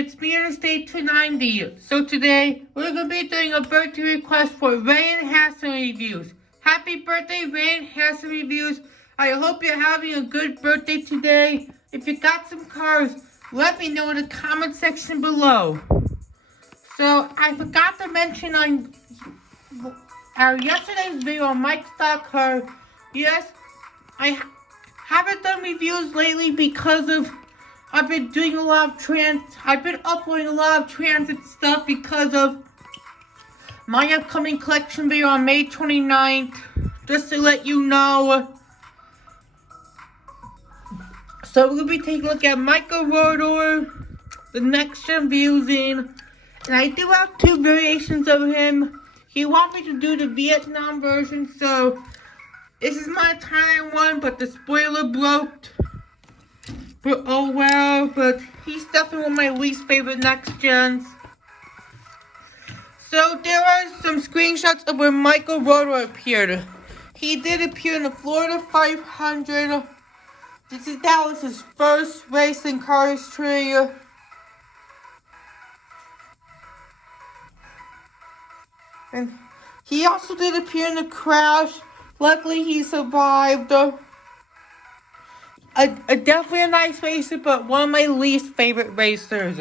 it's Stay 290. So today, we're going to be doing a birthday request for Rayan Hassan Reviews. Happy birthday, Rayan Hassan Reviews. I hope you're having a good birthday today. If you got some cars, let me know in the comment section below. So, I forgot to mention on yesterday's video on Mike's stock car, yes, I haven't done reviews lately because of I've been doing a lot of I've been uploading a lot of transit stuff because of my upcoming collection video on May 29th. Just to let you know. So we're going to be taking a look at Rotor, the Next Gen View Zeen. And I do have two variations of him. He wants me to do the Vietnam version, so this is my Thailand one, but the spoiler broke. But oh well, but he's definitely one of my least favorite next gens. So there are some screenshots of where Rotor appeared. He did appear in the Florida 500. That was his first race in car history. And he also did appear in the crash. Luckily he survived. Definitely a nice racer, but one of my least favorite racers.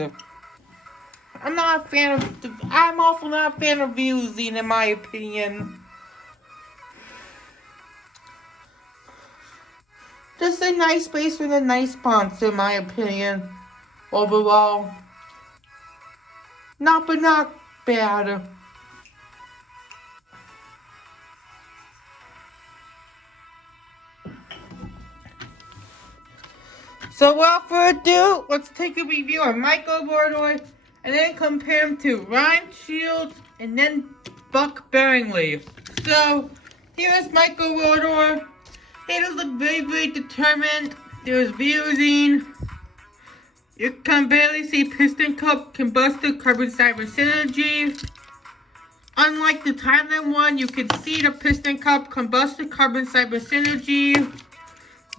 I'm also not a fan of View Zeen, in my opinion. Just a nice racer and a nice sponsor, in my opinion. Overall. Not bad. So without further ado, let's take a review on Rotor and then compare him to Ryan Shields and then Buck Bearingley. So here is Rotor. He does look very, very determined. There's View Zeen. You can barely see piston cup, combustor, carbon fiber synergy. Unlike the Thailand one, you can see the piston cup, combustor, carbon fiber synergy.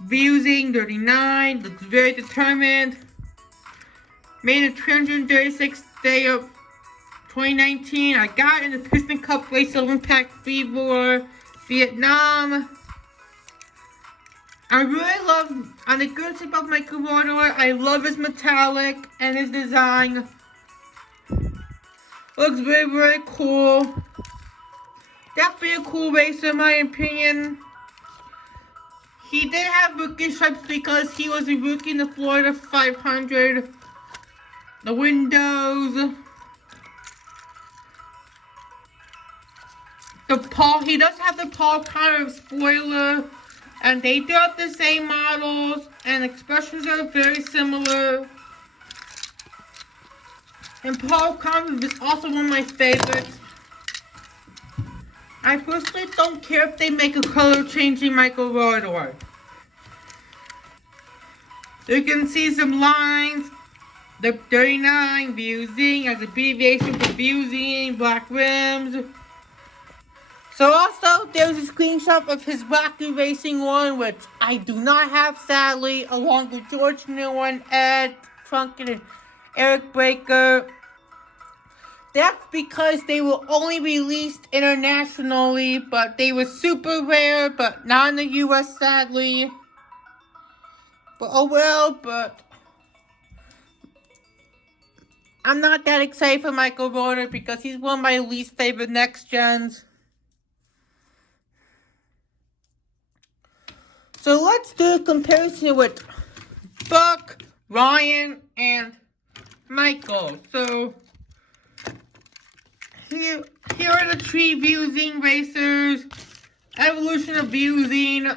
View Zeen 39, looks very determined. Made a 336th day of 2019. I got in the Piston Cup Race of Impact Fever Vietnam. I really love, on the good thing about Rotor, I love his metallic and his design. Looks very, very cool. Definitely a cool racer in my opinion. He did have rookie stripes because he was a rookie in the Florida 500. The windows. He does have the Paul Conrad spoiler. And they do have the same models. And expressions are very similar. And Paul Conrad is also one of my favorites. I personally don't care if they make a color changing Rotor. You can see some lines. The 39 View Zeen as abbreviation for View Zeen, black rims. So also there's a screenshot of his Rocky Racing one, which I do not have sadly, along with George Newman, Ed Trunken, and Eric Breaker. That's because they were only released internationally, but they were super rare, but not in the US, sadly. But oh well, but I'm not that excited for Rotor because he's one of my least favorite next gens. So let's do a comparison with Buck, Ryan, and Michael. So Here are the three View Zeen racers. Evolution of View Zeen.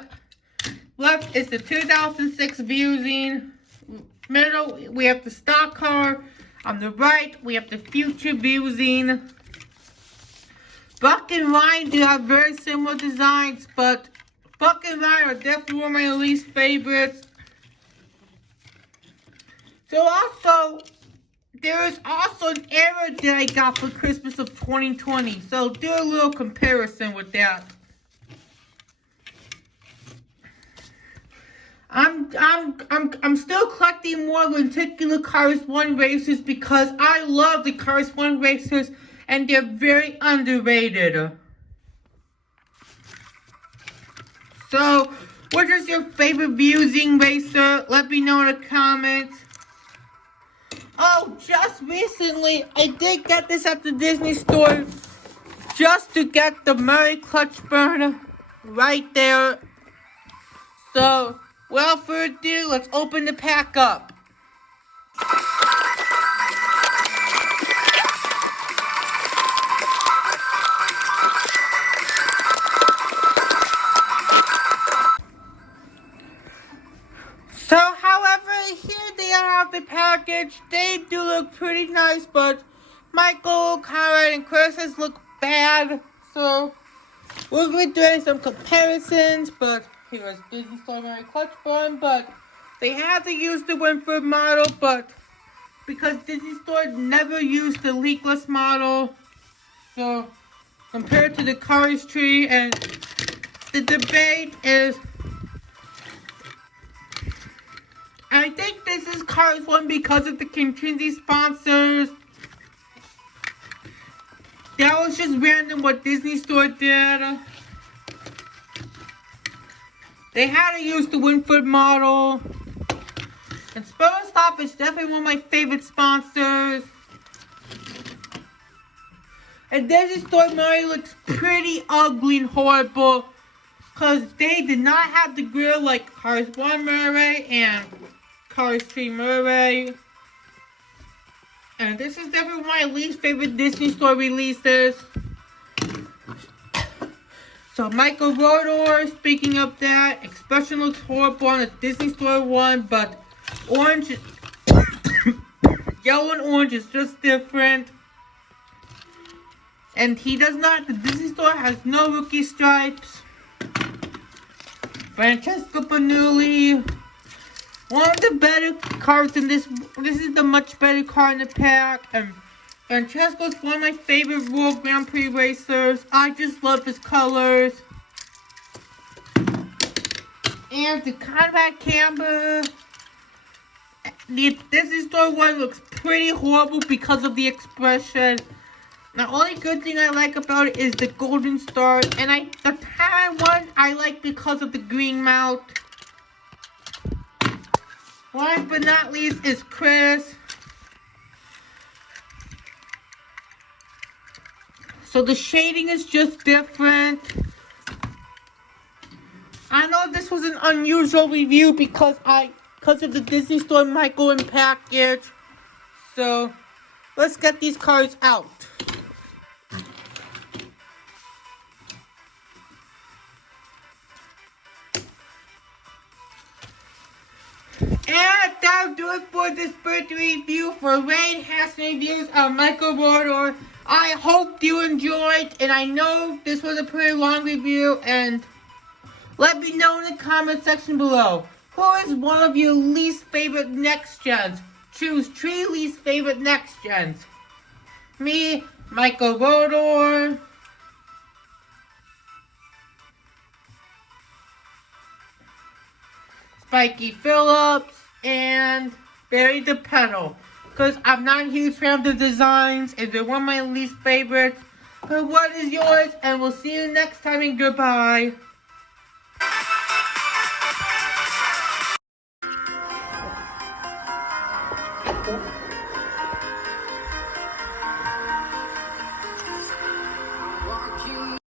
Left is the 2006 View Zeen. Middle, we have the stock car. On the right, we have the future View Zeen. Buck and Ryan do have very similar designs, but Buck and Ryan are definitely one of my least favorites. So also, there is also an error that I got for Christmas of 2020. So do a little comparison with that. I'm still collecting more lenticular Cars 1 racers because I love the Cars 1 racers and they're very underrated. So, what is your favorite View Zeen racer? Let me know in the comments. Oh, just recently, I did get this at the Disney store just to get the Meijer clutch burner right there. So, without further ado, let's open the pack up. So, however, here they are out the package. They do look pretty nice, but Michael, Conrad, and Chris look bad. So, we're going to be doing some comparisons, but here's Disney Store Meijer clutch burn, but they had to use the Winford model, but because Disney Store never used the leakless model, so compared to the Cars tree, and the debate is, I think this is Cars 1 because of the contingency sponsors. That was just random what Disney Store did. They had to use the Winford model. And first off, it's definitely one of my favorite sponsors. And Disney Store Meijer looks pretty ugly and horrible because they did not have the grill like Cars 1 Meijer and Cars 3 Meijer. And this is definitely one of my least favorite Disney Store releases. So Michael Rotor, speaking of that, expression looks horrible on the Disney Store one, but orange, yellow and orange is just different. And he does not, the Disney Store has no rookie stripes. Francesco Bernoulli, one of the better cars in this is the much better car in the pack. And Francesco's one of my favorite World Grand Prix racers. I just love his colors. And the Conrad camber, the Disney Store one looks pretty horrible because of the expression. The only good thing I like about it is the golden star, and the Thai one I like because of the green mouth. Last but not least is Chris. So the shading is just different. I know this was an unusual review because of the Disney Store Michael and package. So let's get these cars out. And that'll do it for this birthday review for Rayan Hassan Reviews on Michael Rotor. I hope you enjoyed, and I know this was a pretty long review, and let me know in the comment section below. Who is one of your least favorite Next Gens? Choose 3 least favorite Next Gens. Me, Michael Rotor, Spikey Phillips, and Barry the Pedal. Because I'm not a huge fan of the designs, and they're one of my least favorites. But what is yours? And we'll see you next time, and goodbye. Cool.